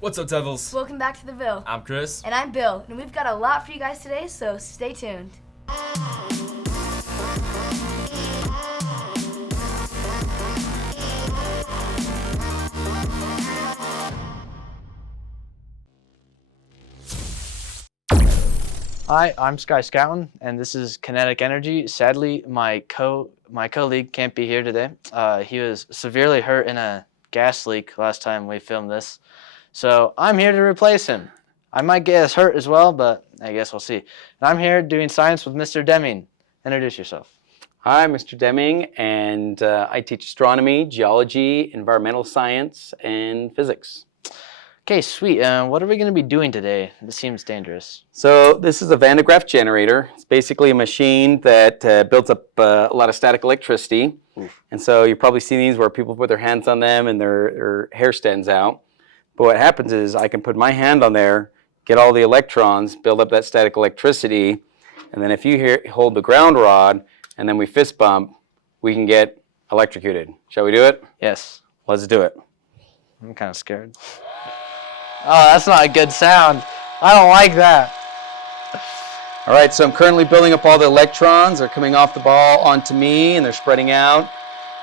What's up, Devils? Welcome back to the Ville. I'm Chris. And I'm Bill, and we've got a lot for you guys today, so stay tuned. Hi, I'm Sky Scouten, and this is Kinetic Energy. Sadly, my colleague can't be here today. He was severely hurt in a gas leak last time we filmed this, so I'm here to replace him. I might get as hurt as well, but I guess we'll see. And I'm here doing science with Mr. Deming. Introduce yourself. Hi, Mr. Deming, and I teach astronomy, geology, environmental science, and physics. Okay, sweet. What are we going to be doing today? This seems dangerous. So this is a Van de Graaff generator. It's basically a machine that builds up a lot of static electricity. Oof. And so you've probably seen these where people put their hands on them and their hair stands out. But what happens is I can put my hand on there, get all the electrons, build up that static electricity, and then if you hold the ground rod and then we fist bump, we can get electrocuted. Shall we do it? Yes. Let's do it. I'm kind of scared. Oh, that's not a good sound. I don't like that. All right, so I'm currently building up all the electrons. They're coming off the ball onto me, and they're spreading out.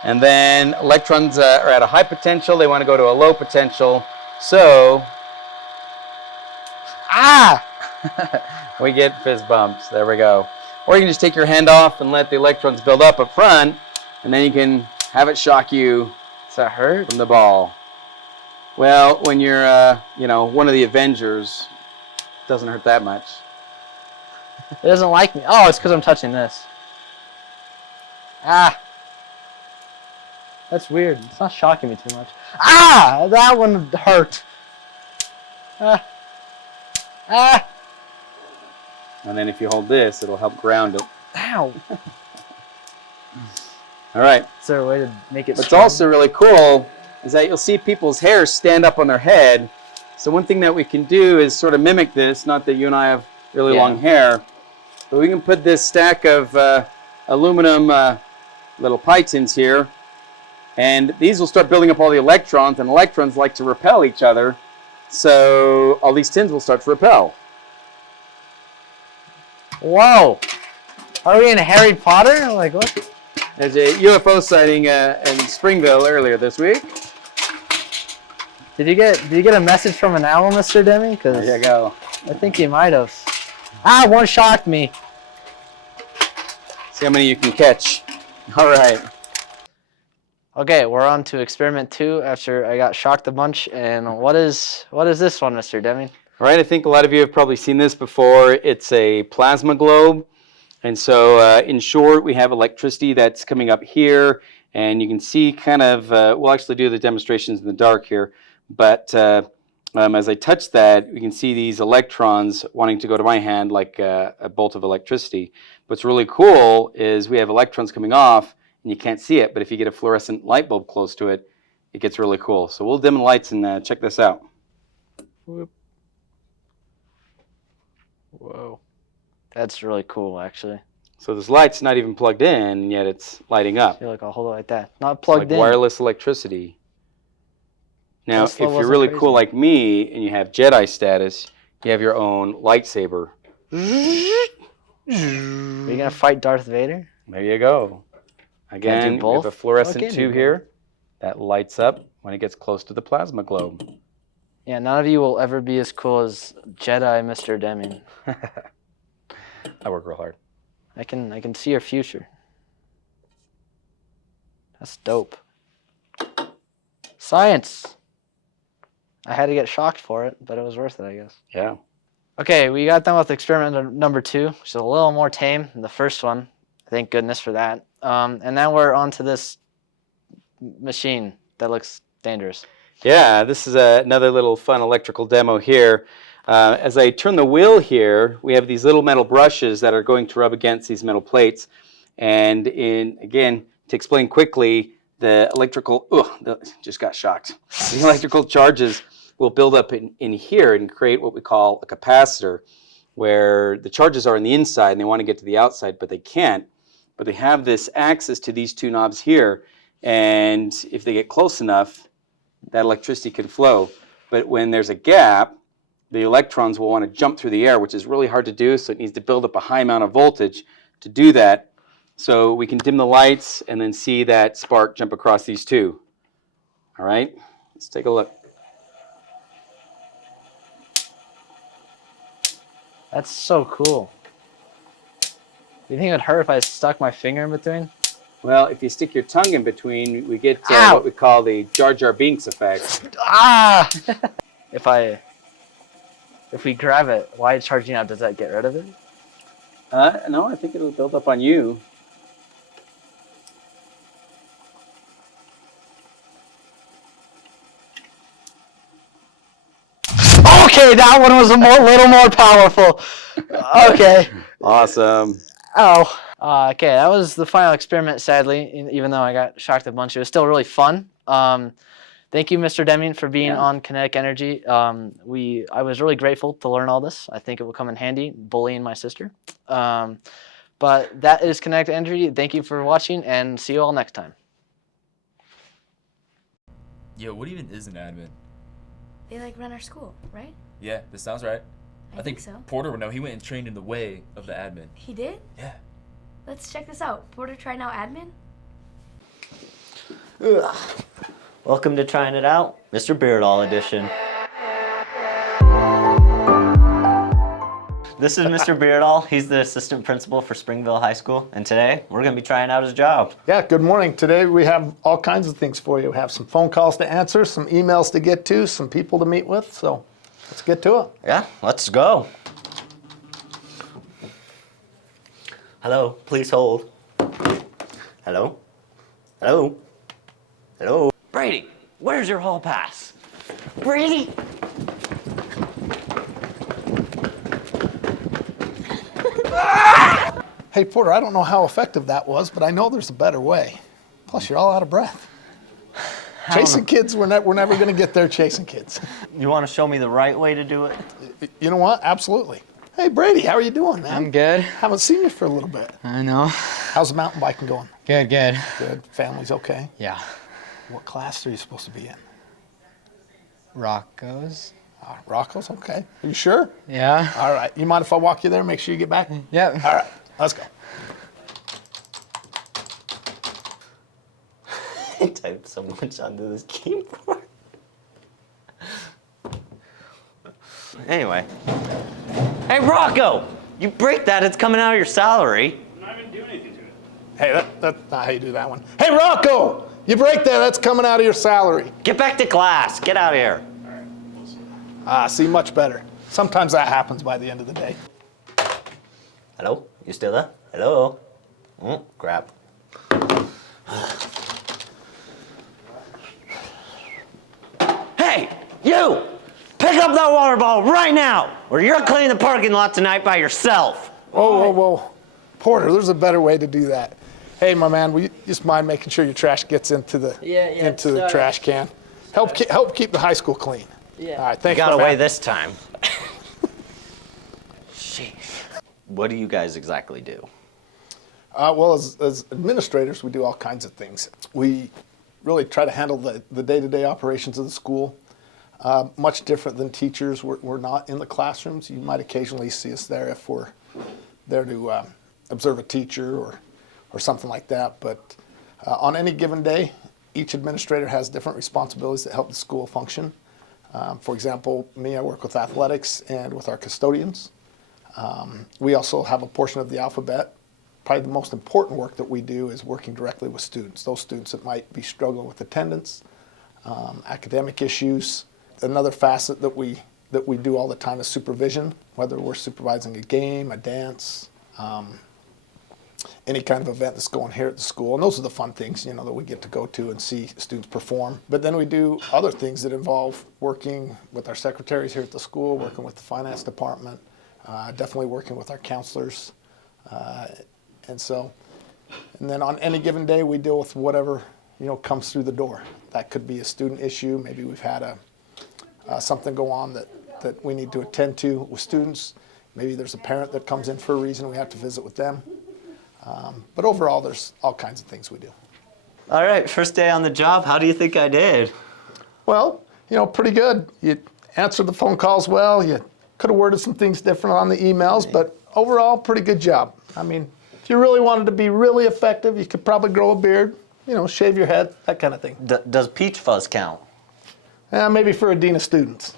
And then electrons are at a high potential. They want to go to a low potential. So, we get fist bumps. There we go. Or you can just take your hand off and let the electrons build up front, and then you can have it shock you. Does that hurt? From the ball. Well, when you're, one of the Avengers, it doesn't hurt that much. It doesn't like me. Oh, it's because I'm touching this. Ah. That's weird. It's not shocking me too much. Ah! That one hurt. Ah. Ah! And then if you hold this, it'll help ground it. Ow. All right. Is there a way to make it What's strong? also really cool is that you'll see people's hair stand up on their head. So one thing that we can do is sort of mimic this, not that you and I have really long hair, but we can put this stack of aluminum little pie tins here, and these will start building up all the electrons, and electrons like to repel each other, so all these tins will start to repel. Whoa! Are we in Harry Potter? Like what? There's a UFO sighting in Springville earlier this week. Did you get a message from an owl, Mr. Deming? There you go. I think you might have. Ah, one shocked me. See how many you can catch. All right. Okay, we're on to experiment 2 after I got shocked a bunch. And what is this one, Mr. Deming? All right, I think a lot of you have probably seen this before. It's a plasma globe. And so in short, we have electricity that's coming up here. And you can see kind of, we'll actually do the demonstrations in the dark here. But as I touch that, we can see these electrons wanting to go to my hand like a bolt of electricity. What's really cool is we have electrons coming off, and you can't see it. But if you get a fluorescent light bulb close to it, it gets really cool. So we'll dim the lights and check this out. Whoop. Whoa. That's really cool, actually. So this light's not even plugged in, and yet it's lighting up. I feel like I'll hold it like that. Not plugged in. Wireless electricity. Now, Tesla if you're really crazy. cool like me and you have Jedi status, you have your own lightsaber. Are you gonna fight Darth Vader? There you go. Again, we have a fluorescent tube here that lights up when it gets close to the plasma globe. Yeah, none of you will ever be as cool as Jedi Mr. Deming. I work real hard. I can see your future. That's dope. Science. I had to get shocked for it, but it was worth it, I guess. Yeah. Okay, we got done with experiment number 2, which is a little more tame than the first one. Thank goodness for that. And now we're on to this machine that looks dangerous. Yeah, this is another little fun electrical demo here. As I turn the wheel here, we have these little metal brushes that are going to rub against these metal plates. And again, to explain quickly, the electrical, just got shocked. The electrical charges will build up in here and create what we call a capacitor, where the charges are on the inside and they want to get to the outside, but they can't. But they have this access to these two knobs here, and if they get close enough, that electricity can flow. But when there's a gap, the electrons will want to jump through the air, which is really hard to do, so it needs to build up a high amount of voltage to do that. So we can dim the lights and then see that spark jump across these two. All right, let's take a look. That's so cool. Do you think it would hurt if I stuck my finger in between? Well, if you stick your tongue in between, we get Ow! what we call the Jar Jar Binks effect. Ah! If we grab it, why it's charging out, does that get rid of it? No, I think it'll build up on you. Okay, that one was little more powerful. Okay. Awesome. Oh. Okay, that was the final experiment, sadly, even though I got shocked a bunch. It was still really fun. Thank you, Mr. Deming, for being on Kinetic Energy. I was really grateful to learn all this. I think it will come in handy bullying my sister. But that is Kinetic Energy. Thank you for watching, and see you all next time. Yo, what even is an admin? They like run our school, right? Yeah, this sounds right. I think so. Porter would know. He went and trained in the way of the admin. He did? Yeah. Let's check this out. Porter, try now admin. Ugh. Welcome to Trying It Out, Mr. Beardall edition. This is Mr. Beardall. He's the assistant principal for Springville High School, and today we're going to be trying out his job. Yeah, good morning. Today we have all kinds of things for you. We have some phone calls to answer, some emails to get to, some people to meet with, so let's get to it. Yeah, let's go. Hello, please hold. Hello? Hello? Hello? Brady, where's your hall pass? Brady? Hey, Porter, I don't know how effective that was, but I know there's a better way. Plus, you're all out of breath. Chasing kids, we're never going to get there chasing kids. You want to show me the right way to do it? You know what? Absolutely. Hey, Brady, how are you doing, man? I'm good. Haven't seen you for a little bit. I know. How's the mountain biking going? Good, good. Good. Family's okay? Yeah. What class are you supposed to be in? Rocco's. Rocco's? Okay. Are you sure? Yeah. All right. You mind if I walk you there? Make sure you get back? Yep. All right. Let's go. I typed so much onto this keyboard. Anyway. Hey, Rocco! You break that, it's coming out of your salary. I'm not even doing anything to it. Hey, that's not how you do that one. Hey, Rocco! You break that, that's coming out of your salary. Get back to class. Get out of here. All right, we'll see. See, much better. Sometimes that happens by the end of the day. Hello? You still there? Hello? Crap. Hey, you! Pick up that water bottle right now, or you're cleaning the parking lot tonight by yourself. Whoa, whoa, whoa. Porter, there's a better way to do that. Hey, my man, will you just mind making sure your trash gets into the the trash can? Help keep the high school clean. Yeah. All right, thanks, You got my away man. this time. Sheesh. What do you guys exactly do? Well, as administrators, we do all kinds of things. We really try to handle the day-to-day operations of the school. Much different than teachers. We're not in the classrooms. You might occasionally see us there if we're there to observe a teacher or something like that. But on any given day, each administrator has different responsibilities that help the school function. For example, me, I work with athletics and with our custodians. We also have a portion of the alphabet. Probably the most important work that we do is working directly with students. Those students that might be struggling with attendance, academic issues. Another facet that we do all the time is supervision, whether we're supervising a game, a dance, any kind of event that's going here at the school. And those are the fun things, that we get to go to and see students perform. But then we do other things that involve working with our secretaries here at the school, working with the finance department, definitely working with our counselors. And then on any given day, we deal with whatever, comes through the door. That could be a student issue. Maybe we've had something go on that we need to attend to with students. Maybe there's a parent that comes in for a reason. We have to visit with them. But overall, there's all kinds of things we do. All right, first day on the job. How do you think I did? Well, pretty good. You answered the phone calls well. You could have worded some things different on the emails, but overall, pretty good job. I mean, if you really wanted to be really effective, you could probably grow a beard, shave your head, that kind of thing. Does peach fuzz count? Maybe for a dean of students.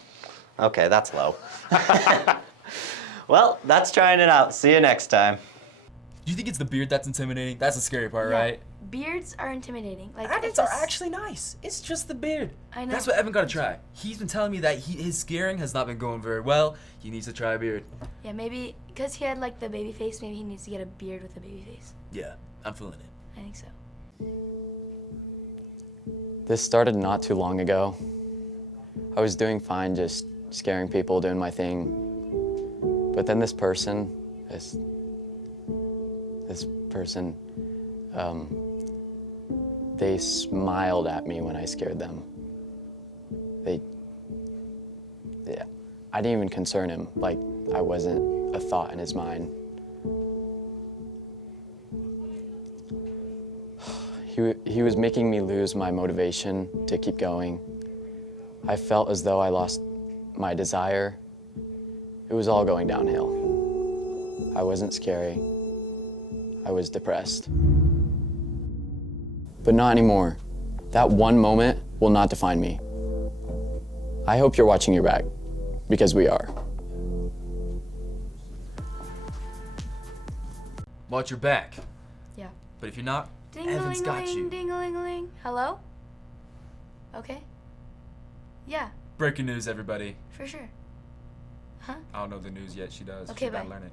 Okay, that's low. Well, that's trying it out. See you next time. Do you think it's the beard that's intimidating? That's the scary part, Yeah, right? Beards are intimidating. Like Admins it's are just- actually nice. It's just the beard. I know. That's what Evan got to try. He's been telling me that his scaring has not been going very well. He needs to try a beard. Yeah, maybe because he had like the baby face, maybe he needs to get a beard with a baby face. Yeah, I'm feeling it. I think so. This started not too long ago. I was doing fine, just scaring people, doing my thing. But then this person, they smiled at me when I scared them. I didn't even concern him, like I wasn't a thought in his mind. He was making me lose my motivation to keep going. I felt as though I lost my desire. It was all going downhill. I wasn't scary. I was depressed. But not anymore. That one moment will not define me. I hope you're watching your back, because we are. Watch your back. Yeah. But if you're not, Evan's got you. Ding-a-ling-a-ling. Hello? Okay. Yeah, Breaking news, everybody. for sure. Huh? I don't know the news yet. She does. Okay, She gotta bye. learn it.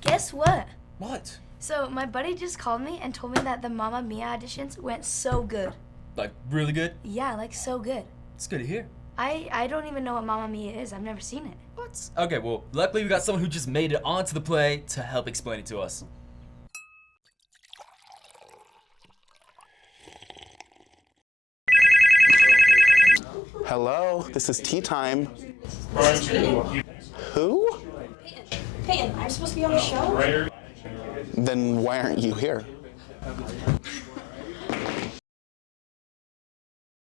Guess what? What? So my buddy just called me and told me that the Mamma Mia auditions went so good. Like, really good? Yeah, like so good. It's good to hear. I don't even know what Mamma Mia is. I've never seen it. What? Okay, well, luckily we got someone who just made it onto the play to help explain it to us. Hello, this is tea time. Who? Peyton, I'm supposed to be on a show? Then why aren't you here?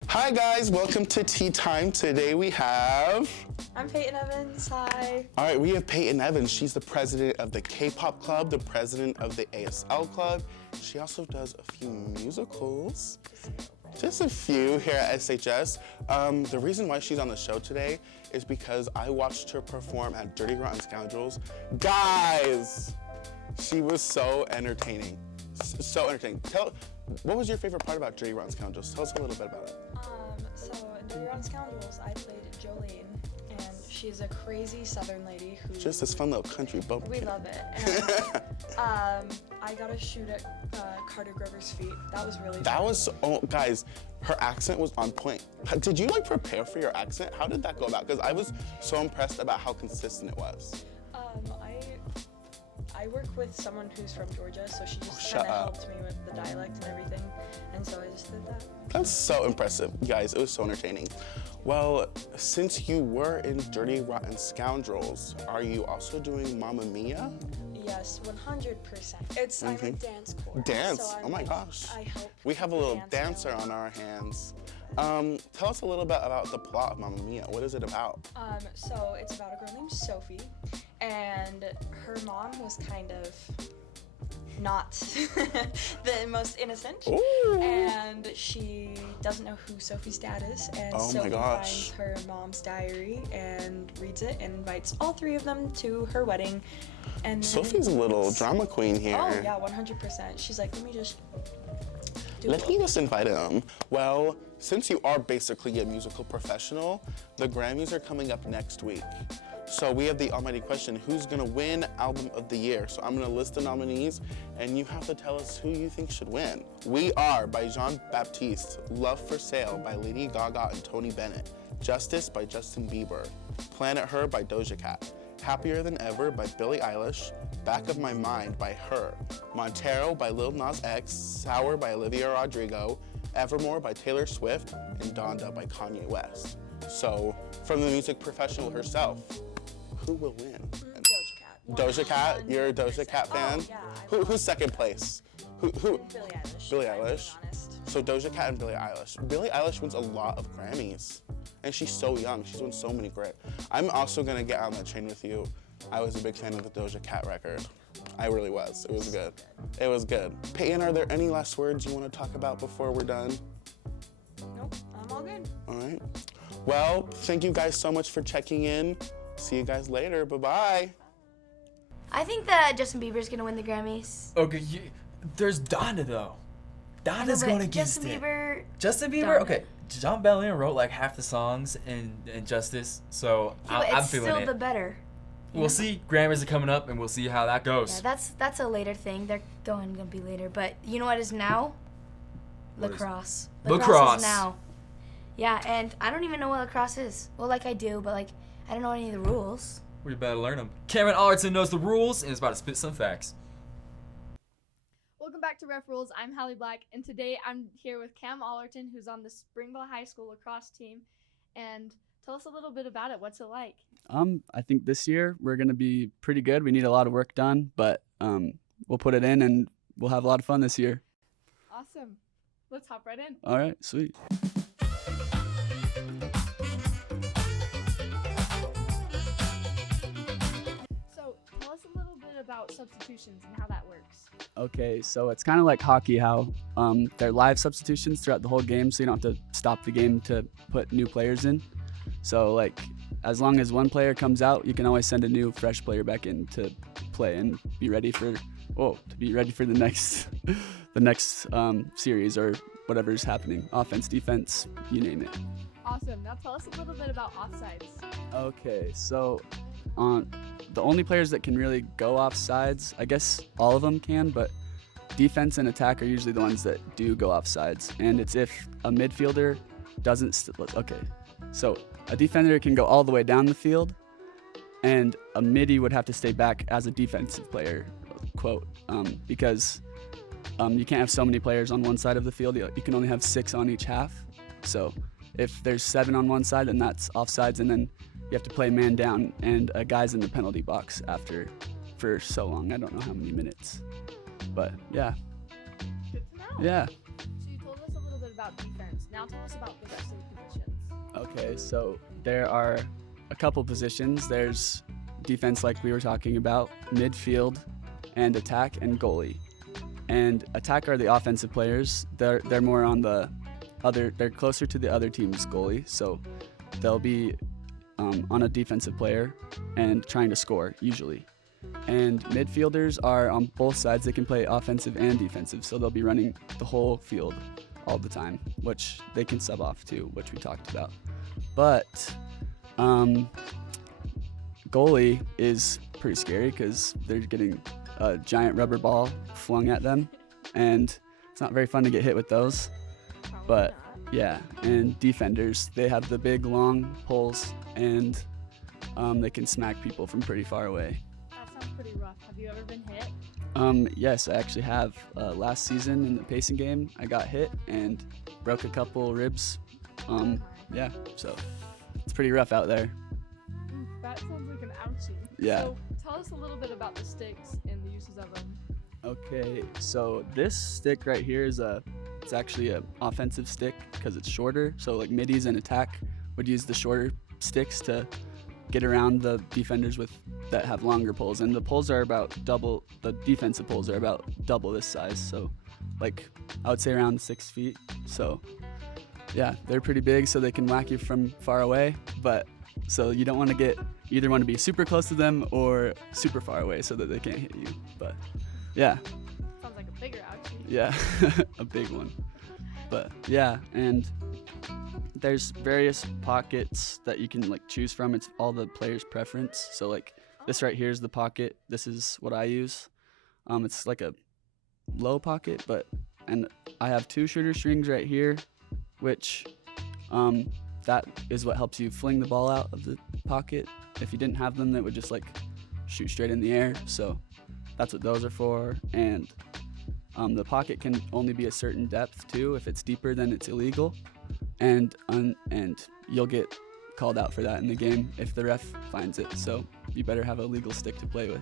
Hi guys, welcome to Tea Time. Today we have... I'm Peyton Evans, hi. All right, we have Peyton Evans. She's the president of the K-pop club, the president of the ASL club. She also does a few musicals. Just a few here at SHS. The reason why she's on the show today is because I watched her perform at Dirty Rotten Scoundrels. Guys, she was so entertaining. So entertaining. What was your favorite part about Dirty Rotten Scoundrels? Tell us a little bit about it. So in Dirty Rotten Scoundrels, I played Jolene, and she's a crazy Southern lady who... Just this fun little country bump. We love it. And, I got to shoot at Carter Grover's feet. That was really That fun. was, oh, guys, her accent was on point. Did you prepare for your accent? How did that go about? Because I was so impressed about how consistent it was. I work with someone who's from Georgia, so she just shut kind of up. helped me with the dialect and everything, and so I just did that. That's so impressive, guys. It was so entertaining. Well, since you were in Dirty Rotten Scoundrels, are you also doing Mamma Mia? Yes, 100%. I'm a dance corps. Dance? So Oh my gosh. I help We have a little dance dancer on our hands. Tell us a little bit about the plot of Mamma Mia. What is it about? So it's about a girl named Sophie, and her mom was kind of not the most innocent. Ooh. And she doesn't know who Sophie's dad is, and Oh my Sophie gosh. finds her mom's diary and reads it and invites all three of them to her wedding. And then Sophie's a little drama queen here. Oh yeah, 100%. She's like, let me just do Let it. me just invite him. Well, since you are basically a musical professional, the Grammys are coming up next week. So we have the almighty question, who's gonna win Album of the Year? So I'm gonna list the nominees and you have to tell us who you think should win. We Are by Jean-Baptiste, Love for Sale by Lady Gaga and Tony Bennett, Justice by Justin Bieber, Planet Her by Doja Cat, Happier Than Ever by Billie Eilish, Back of My Mind by Her, Montero by Lil Nas X, Sour by Olivia Rodrigo, Evermore by Taylor Swift, and Donda by Kanye West. So, from the music professional herself, who will win? Doja Cat. Doja Cat? You're a Doja Cat fan? Oh, yeah, Who's second place? Who? Billie Eilish. Billie if I'm being Eilish? honest. So Doja Cat and Billie Eilish. Billie Eilish wins a lot of Grammys. And she's so young. She's doing so many great. I'm also gonna get on that train with you. I was a big fan of the Doja Cat record. I really was. It was good. It was good. Peyton, are there any last words you want to talk about before we're done? Nope, I'm all good. All right. Well, thank you guys so much for checking in. See you guys later. Bye-bye. I think that Justin Bieber's gonna win the Grammys. Okay, there's Donna though. Donna's going against Justin it. Bieber. Justin Bieber. Donna. Okay, John Bellion wrote like half the songs in Justice, so Yeah, but I'm it's feeling still it. the better. We'll see. Grammys are coming up, and we'll see how that goes. Yeah, that's a later thing. They're gonna be later. But you know what is now? What is- Lacrosse. Lacrosse. Is now. Yeah, and I don't even know what lacrosse is. Well, like I do, but like I don't know any of the rules. We better learn them. Cameron Allerton knows the rules and is about to spit some facts. Welcome back to Ref Rules. I'm Hallie Black, and today I'm here with Cam Allerton, who's on the Springville High School lacrosse team. And tell us a little bit about it. What's it like? I think this year we're going to be pretty good. We need a lot of work done, but we'll put it in and we'll have a lot of fun this year. Awesome. Let's hop right in. All right, sweet. So tell us a little bit about substitutions and how that works. Okay, so it's kind of like hockey, how they're live substitutions throughout the whole game, so you don't have to stop the game to put new players in. So like, as long as one player comes out, you can always send a new, fresh player back in to play and be ready for, the next, the next series or whatever's happening, offense, defense, you name it. Awesome. Now tell us a little bit about offsides. Okay, so the only players that can really go off sides, I guess all of them can, but defense and attack are usually the ones that do go off sides. And it's if a midfielder doesn't, okay, so a defender can go all the way down the field, and a midi would have to stay back as a defensive player, quote, because you can't have so many players on one side of the field. You can only have 6 on each half. So if there's 7 on one side, then that's offsides, and then you have to play man down, and a guy's in the penalty box after for so long. I don't know how many minutes, but yeah. Good to know. Yeah. So you told us a little bit about defense. Now tell us about the rest of the positions. Okay, so there are a couple positions. There's defense, like we were talking about, midfield, and attack, and goalie. And attack are the offensive players. They're more on the other. They're closer to the other team's goalie, so they'll be on a defensive player and trying to score usually. And midfielders are on both sides. They can play offensive and defensive, so they'll be running the whole field all the time, which they can sub off too, which we talked about. But goalie is pretty scary because they're getting a giant rubber ball flung at them, and it's not very fun to get hit with those. But yeah, and defenders, they have the big long poles, and they can smack people from pretty far away. That sounds pretty rough. Have you ever been hit? Yes, I actually have. Last season in the pacing game, I got hit and broke a couple ribs. Yeah, so it's pretty rough out there. Oof, that sounds like an ouchie. Yeah. So tell us a little bit about the sticks and the uses of them. Okay, so this stick right here it's actually an offensive stick because it's shorter. So like middies and attack would use the shorter sticks to get around the defenders that have longer poles, and the poles are about double. The defensive poles are about double this size, so like I would say around 6 feet. So yeah, they're pretty big, so they can whack you from far away. But so you don't want to either want to be super close to them or super far away so that they can't hit you. But yeah. Sounds like a bigger ouchie. Yeah, a big one. But yeah, and there's various pockets that you can like choose from. It's all the player's preference. So like this right here is the pocket. This is what I use. It's like a low pocket, and I have 2 shooter strings right here, which that is what helps you fling the ball out of the pocket. If you didn't have them, that would just like shoot straight in the air. So that's what those are for. And the pocket can only be a certain depth too. If it's deeper, then it's illegal, and you'll get called out for that in the game if the ref finds it. So you better have a legal stick to play with.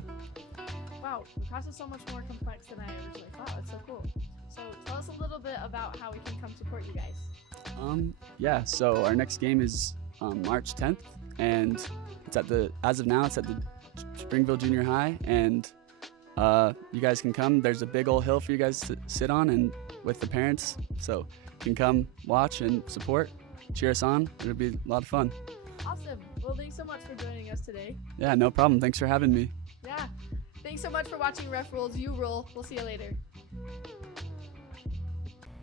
Wow, lacrosse is so much more complex than I originally thought. That's so cool. So tell us a little bit about how we can come support you guys. Yeah, so our next game is March 10th, and as of now it's at the Springville Junior High, and you guys can come. There's a big old hill for you guys to sit on and with the parents, so you can come watch and support, cheer us on. It'll be a lot of fun. Awesome. Well, thanks so much for joining us today. Yeah, no problem. Thanks for having me. Yeah. Thanks so much for watching Ref Rules. You rule. We'll see you later.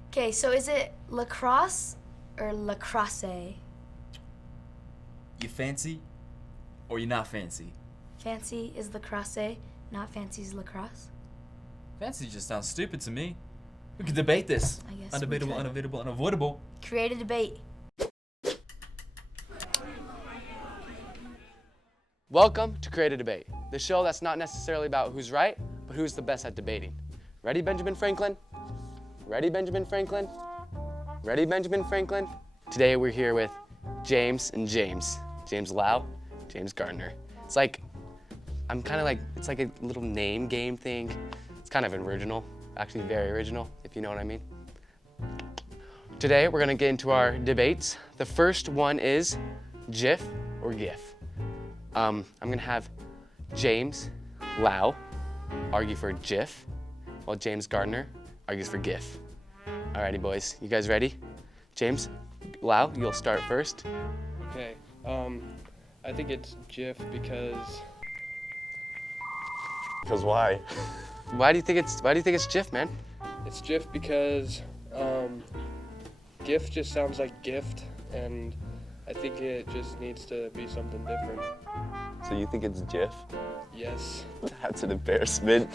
Okay, so is it lacrosse or lacrosse? You fancy or you not fancy? Fancy is lacrosse, not fancy is lacrosse. Fancy just sounds stupid to me. We could debate this. I guess we Undebatable, could. unavoidable, unavoidable. Create a debate. Welcome to Create a Debate, the show that's not necessarily about who's right, but who's the best at debating. Ready, Benjamin Franklin? Ready, Benjamin Franklin? Ready, Benjamin Franklin? Today we're here with James and James. James Lau, James Gardner. It's like a little name game thing. It's kind of original, actually very original, if you know what I mean. Today we're gonna get into our debates. The first one is GIF or GIF. I'm gonna have James Lau argue for GIF, while James Gardner argues for GIF. Alrighty, boys, you guys ready? James Lau, you'll start first. Okay, I think it's GIF because. Because why? Why do you think it's GIF, man? It's GIF because GIF just sounds like gift, and I think it just needs to be something different. So you think it's GIF? Yes. That's an embarrassment.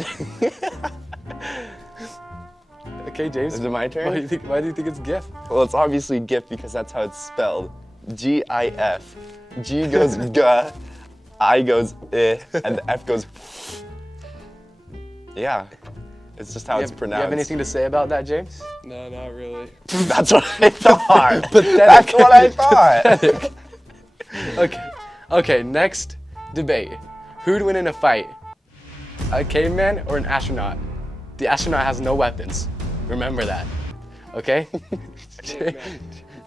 Okay, James. Is it my turn? Why do you think it's GIF? Well, it's obviously GIF because that's how it's spelled. G-I-F. G goes G, I goes I, and the F goes. Yeah. It's just how it's pronounced. You have anything to say about that, James? No, not really. That's what I thought. That's what I thought. Okay, next debate. Who'd win in a fight? A caveman or an astronaut? The astronaut has no weapons. Remember that. Okay?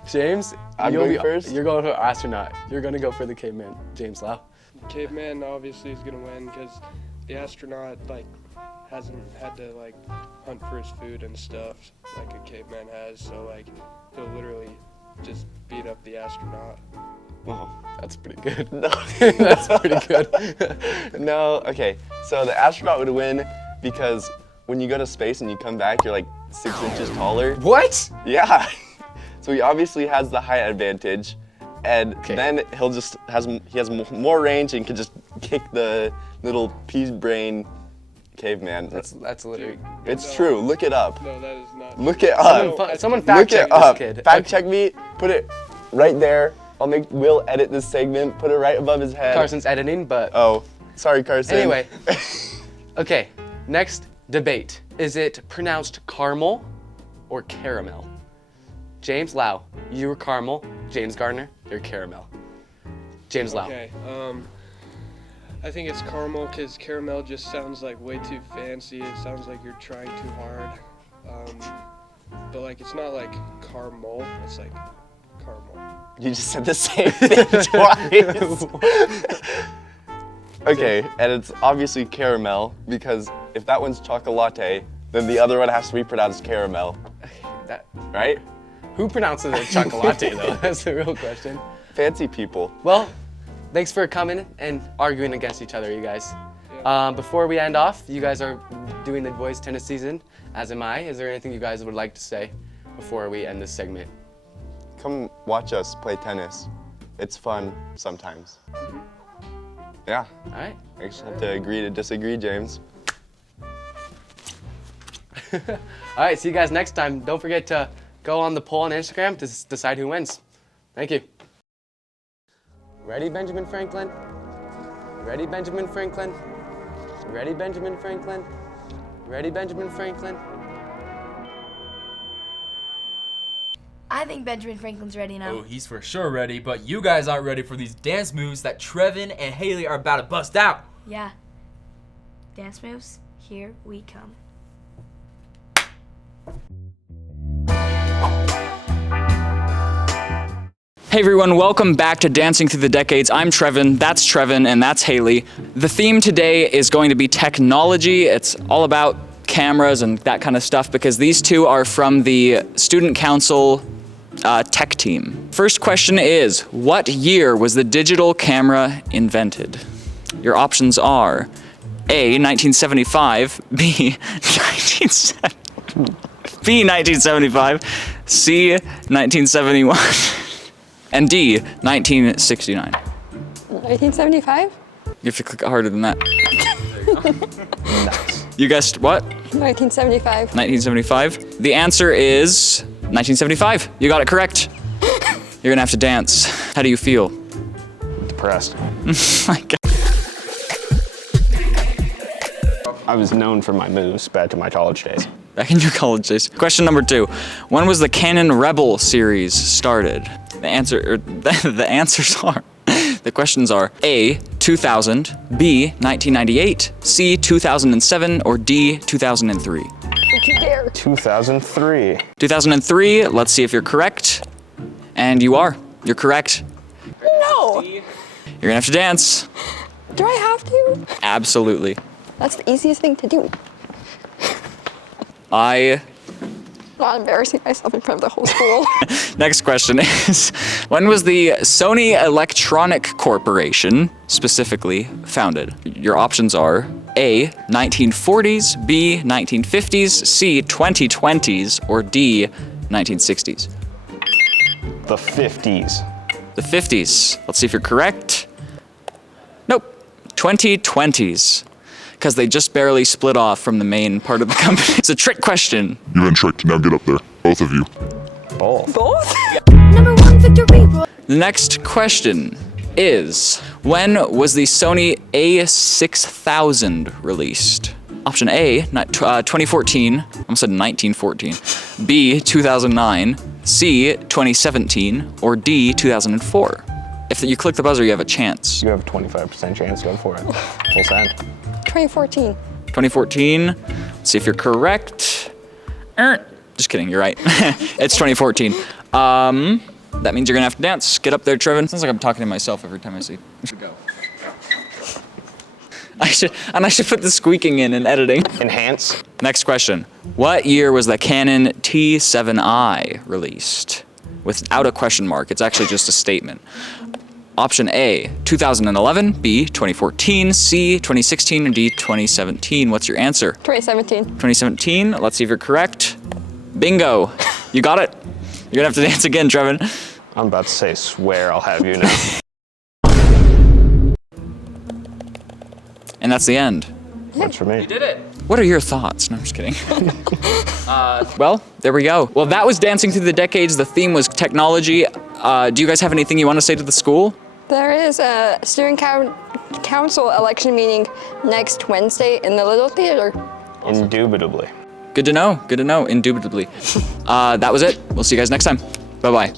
James, I'm going first? You're going for astronaut. You're going to go for the caveman. James Lau. Caveman obviously is gonna win because the astronaut hasn't had to hunt for his food and stuff like a caveman has, so he'll literally just beat up the astronaut. Wow, that's pretty good. No. That's pretty good. No, okay. So the astronaut would win because when you go to space and you come back, you're 6 inches taller. What? Yeah. So he obviously has the height advantage, and then he has more range and can just kick the little pea brain caveman. That's literally. It's true. Look it up. No, that is not. Look it up. Someone fact check this kid. Fact check me. Put it right there. We'll edit this segment. Put it right above his head. Carson's editing, but. Oh, sorry, Carson. Anyway. Okay. Next debate. Is it pronounced caramel or caramel? James Lau, you're caramel. James Gardner, you're caramel. James Lau. Okay, I think it's caramel because caramel just sounds way too fancy. It sounds like you're trying too hard. But it's not caramel, it's caramel. You just said the same thing twice. Okay, and it's obviously caramel because if that one's chocolate, then the other one has to be pronounced caramel. Right? Who pronounces it chocolate though? That's the real question. Fancy people. Well, thanks for coming and arguing against each other, you guys. Yeah. Before we end off, you guys are doing the boys tennis season, as am I. Is there anything you guys would like to say before we end this segment? Come watch us play tennis. It's fun sometimes. Yeah. All right. I just have to agree to disagree, James. All right, see you guys next time. Don't forget to go on the poll on Instagram to decide who wins. Thank you. Ready, Benjamin Franklin? Ready, Benjamin Franklin? Ready, Benjamin Franklin? Ready, Benjamin Franklin? I think Benjamin Franklin's ready now. Oh, he's for sure ready, but you guys aren't ready for these dance moves that Trevin and Haley are about to bust out. Yeah. Dance moves, here we come. Hey everyone, welcome back to Dancing Through the Decades. I'm Trevin, that's Trevin, and that's Haley. The theme today is going to be technology. It's all about cameras and that kind of stuff because these two are from the Student Council tech team. First question is, what year was the digital camera invented? Your options are A, 1975, B, 1975, C, 1971, and D, 1969. 1975? You have to click it harder than that. Nice. You guessed what? 1975. 1975. The answer is 1975. You got it correct. You're gonna have to dance. How do you feel? Depressed. My God. I was known for my moves back in my college days. Back in your college days. Question number 2. When was the Canon Rebel series started? The answers are, the questions are A, 2000, B, 1998, C, 2007, or D, 2003. Don't you dare. 2003. 2003, let's see if you're correct. And you are. You're correct. No! You're gonna have to dance. Do I have to? Absolutely. That's the easiest thing to do. Not embarrassing myself in front of the whole school. Next question is, when was the Sony Electronic Corporation specifically founded? Your options are A, 1940s, B, 1950s, C, 2020s, or D, 1960s. The 50s. The 50s. Let's see if you're correct. Nope. 2020s. Because they just barely split off from the main part of the company. It's a trick question. You've been tricked. Now get up there. Both of you. Both. Both? Number 1 victory. The next question is, when was the Sony A6000 released? Option A, 2014, I almost said 1914. B, 2009, C, 2017, or D, 2004. If you click the buzzer, you have a chance. You have a 25% chance. Go for it. Full send. 2014. 2014. Let's see if you're correct. Just kidding, you're right. It's 2014. That means you're gonna have to dance. Get up there, Trevin. Sounds like I'm talking to myself every time I see. Go. I should put the squeaking in editing. Enhance. Next question. What year was the Canon T7i released? Without a question mark, it's actually just a statement. Option A, 2011, B, 2014, C, 2016, and D, 2017. What's your answer? 2017. 2017, let's see if you're correct. Bingo, you got it. You're gonna have to dance again, Trevin. I'm about to say, swear I'll have you now. And that's the end. Works for me. You did it. What are your thoughts? No, I'm just kidding. Well, there we go. Well, that was Dancing Through the Decades. The theme was technology. Do you guys have anything you want to say to the school? There is a student council election meeting next Wednesday in the Little Theater. Indubitably. Good to know. Good to know. Indubitably. That was it. We'll see you guys next time. Bye-bye.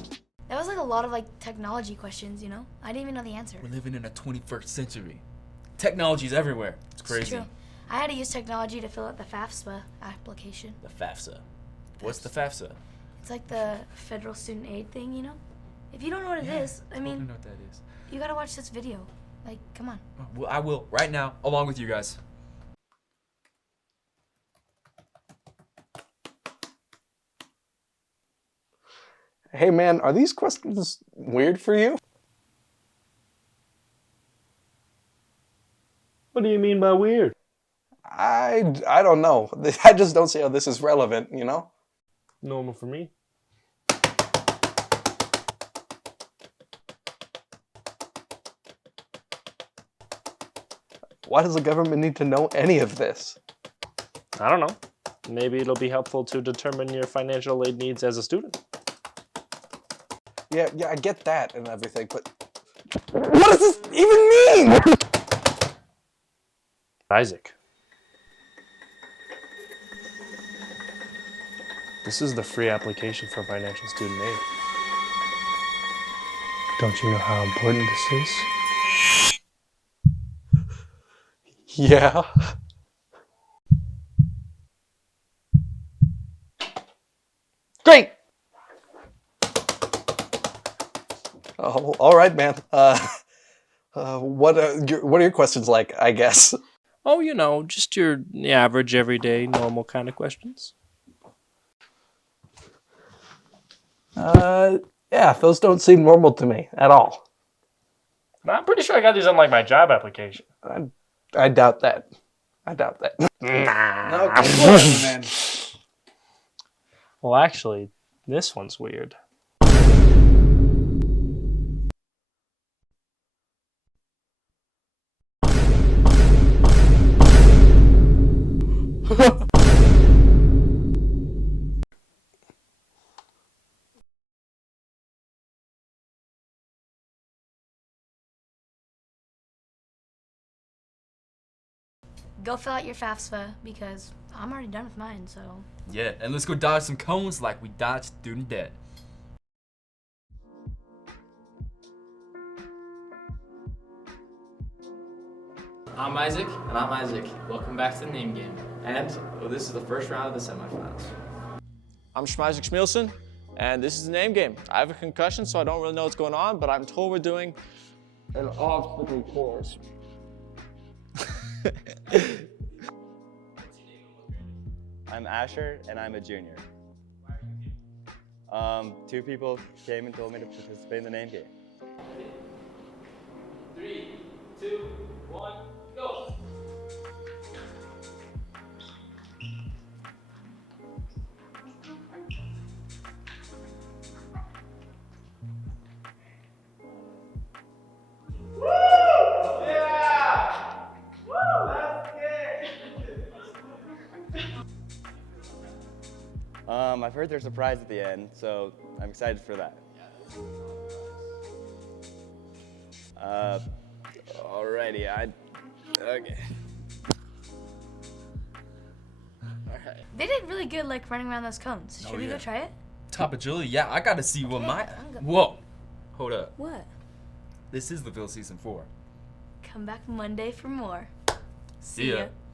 That was like a lot of like technology questions, you know? I didn't even know the answer. We're living in a 21st century. Technology's everywhere. It's crazy. It's true. I had to use technology to fill out the FAFSA application. The FAFSA. What's the FAFSA? It's like the federal student aid thing, you know? If you don't know what it is, I mean, know what that is. you gotta watch this video. Like, come on. Well, I will right now, along with you guys. Hey man, are these questions weird for you? What do you mean by weird? I don't know. I just don't see how this is relevant, you know? Normal for me. Why does the government need to know any of this? I don't know. Maybe it'll be helpful to determine your financial aid needs as a student. Yeah, I get that and everything, but what does this even mean? Isaac. This is the free application for financial student aid. Don't you know how important this is? Yeah. Great! Oh, all right, man. What are your questions like, I guess? Oh, you know, just your average, everyday, normal kind of questions. Yeah, those don't seem normal to me at all. I'm pretty sure I got these on like my job application. I doubt that. I doubt that. No, whatever, man. Well, actually, this one's weird. Go fill out your FAFSA because I'm already done with mine, so. Yeah, and let's go dodge some cones like we dodged student debt. I'm Isaac. And I'm Isaac. Welcome back to the name game. And this is the first round of the semifinals. I'm Isaac Schmielson, and this is the name game. I have a concussion, so I don't really know what's going on, but I'm told we're doing an obstacle course. I'm Asher, and I'm a junior. Two people came and told me to participate in the name game. 3, 2, 1, go! I've heard there's a prize at the end, so I'm excited for that. Alrighty, okay. Alright. They did really good, like running around those cones. Should we go try it? Top agility, yeah, I gotta see what my. I'm go- Whoa! Hold up. What? This is the Ville season 4. Come back Monday for more. See ya.